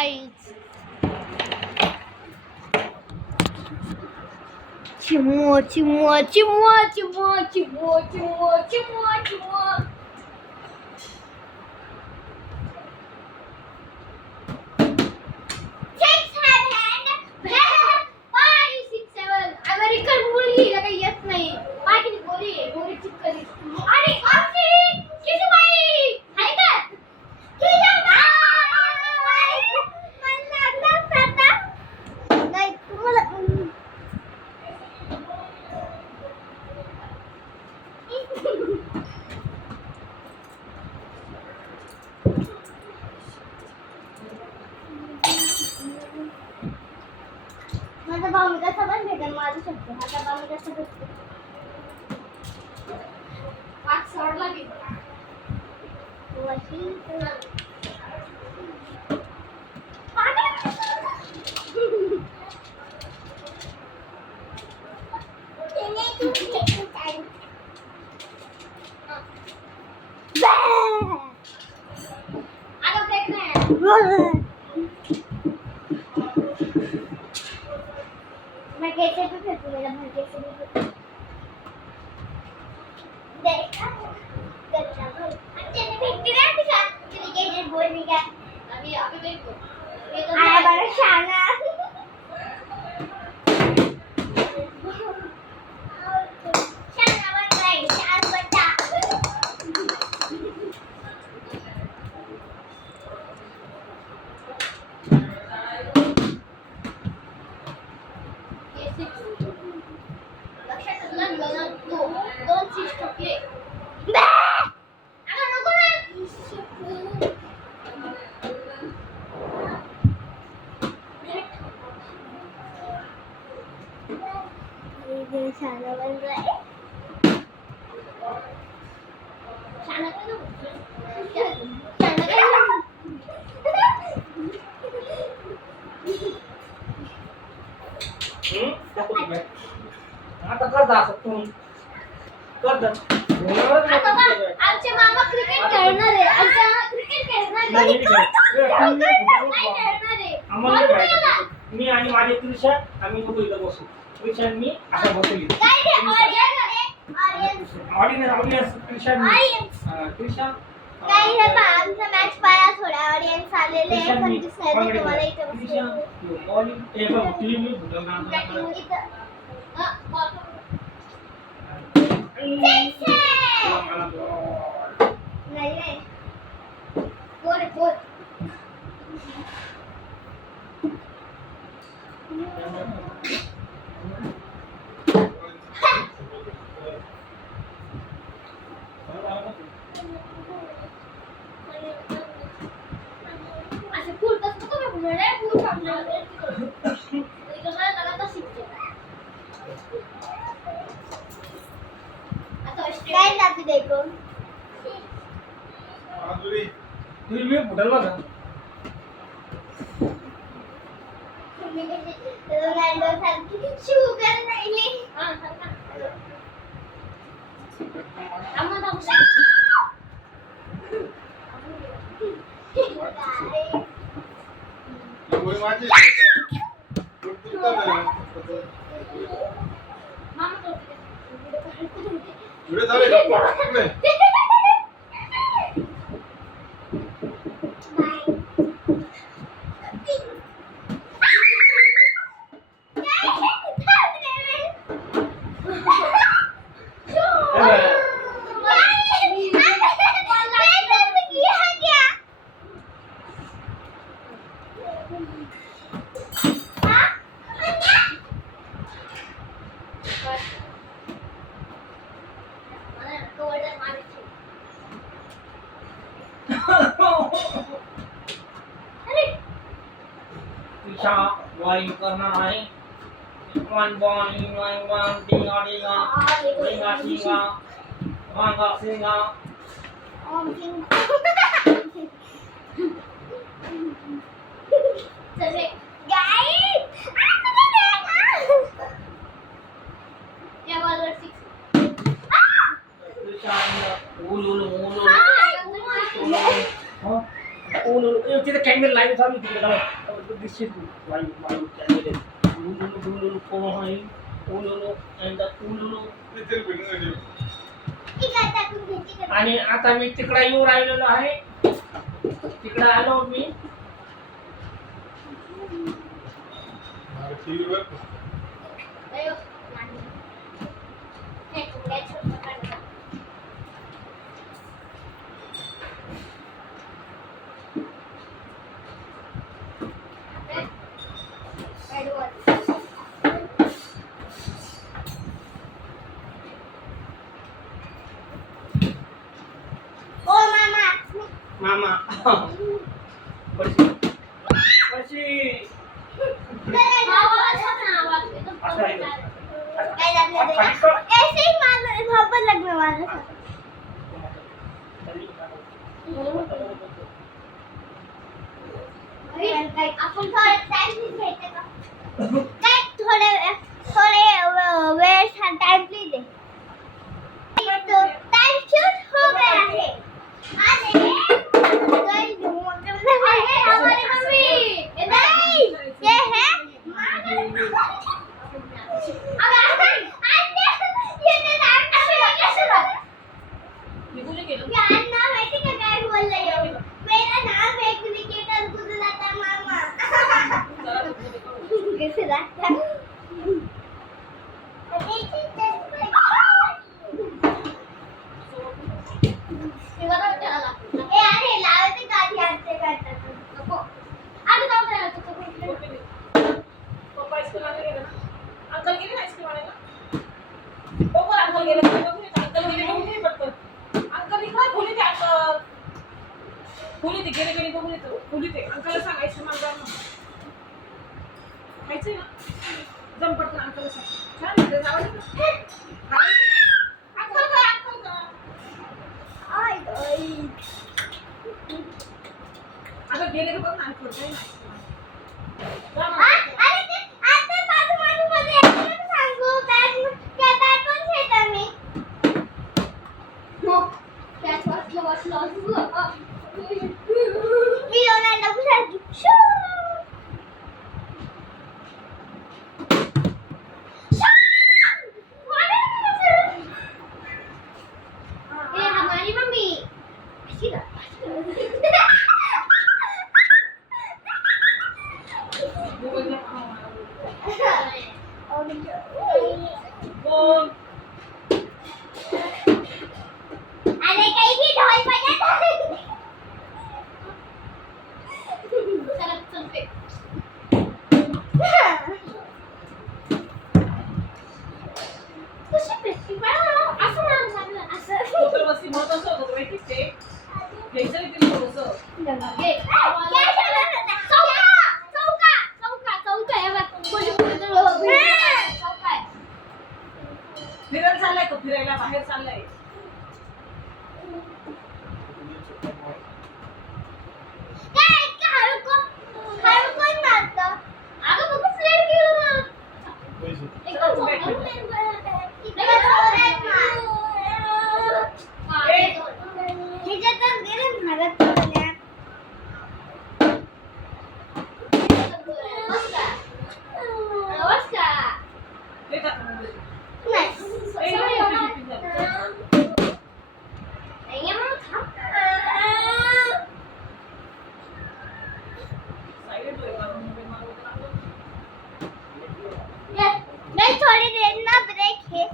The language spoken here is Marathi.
guys. Chimo, chimo, chimo, chimo, chimo, chimo, chimo, chimo. Six hand. 5, 6, 7. American मुलगी हिला काही येत नाही. बाकी गोरी आहे, गोरी चिपकली. आणि ऑप्शन किशोबाई. हाय का? माझा भाऊ कसा पण भेटेल मारू शकतो. माझा भाऊ कसा भेटतो पाच सोडला की वही आलो फेकना मैं कैसे भी फेंकूं मेरा भाई कैसे भी फेंकूं देखा गलता भाई अच्छे ने फेंकती ना दिखा चली कैसे बोल नहीं क्या अभी देखो ये तो आया बड़ा शाना शाना बन रहा है शान बच्चा शाना बन रहा है शाना का शाना का आता करता तू करता आमचे मामा क्रिकेट खेळणार आहे आमचा क्रिकेट खेळणार आहे मी आणि माझे त्रिशा आम्ही दोघं इथं बसू त्रिशा आणि मी असं बसू ऑडियन्स त्रिशा काही हे पहा आमचा मॅच पाया थोडा ऑडियन्स आलेले आहे पण दिसणार नाही तुम्हाला इथे बसले बॉलिंग टेबल टीम मी भूल नाम नाही बोल असं फुल कसं तुम्ही बोलले फुल समजलं इकडे लगातार शिकते आता स्टाइल दाखव देखो माधुरी तुम्ही मी फुटल बघा रोनाल्डो सारखी शुगर नाही हां अम्मा दाखव कोई माझी मामा तो जुड़े सारे में त्रिशा बॉलिंग करना है वन बॉलिंग वन टिंगा टिंगा टिंगा टिंगा वन सिंगा चले गाइस क्या बॉल 6 त्रिशा उलुलु उलुलु तिथे कॅन्डल लाईव्ह चालू आहे तिकडे जाऊ दिसशील तू वायू कॅमेरे उलुलु कोहाई उलुलु आणि उलुलु ठीक आहे टाकून घ्यायची का? आणि आता मी तिकडे येऊ राहिलेलो आहे तिकडे आलो मी अयो, नाही. हे कुठल्या छोटं काढलं. हे, बॅडवर. ओ मामा मामा बशी बशी आवाज ना आवाज एकदम असं आहे का? काय लागलं रे? ऐसे ही मार मोहब्बत लगने वाला था. आपण थोडं टाइम घ्यायचं का? काय थोडे वेळ टाइम प्लीज दे. तो टाइम शूट हो गया है. आ देखिए हमारी मम्मी नहीं ये है मेरा नाम है क्रिकेटर गुजराता मामा गुजराता अरे लावते काठी आणते करतात नको आधी जाऊ दे पप्पा आईस्क्रीम आणायला गेले ना अंकल गेले ना आईस्क्रीम आणायला बघू अंकल गेले अंकल गेले बघू ते पटकन अंकल इकडे खोली ते गेले गेले बघून येतो खोली ते अंकलला सांग आईस्क्रीम आणणार ना खायचंय ना जम पटकन अंकलला सांग छान आहे जावं अंकल का आई अगं गेले का बघ ना अंकल काय अरे ते आता बाजूमध्ये सांगू त्या बॅट पण खेळता मी हो त्याच वाचलं मी ओरडला पुसारखी शू ये हमारी मम्मी ऐसी ना बोल अरे काही भी ढोल बजाता चल चल पे कशी पेटी असं म्हणून लागलं असं होटल वस्ती महत्व असं होतं माहिती ते घ्यायचं नाही तिला थोडंसं हे काय झालं चौका चौका चौका चौका हे बघ कोणी चौका आहे फिरायला चाललाय तो फिरायला बाहेर चाललाय काय हळू कोण मारतं अगं बघ फ्लेअर केलं ना एकदम जोरात ह्याच्यातच गेले भारत नमस्कार ते टाक नहीं थोड़ी देर ना ब्रेक है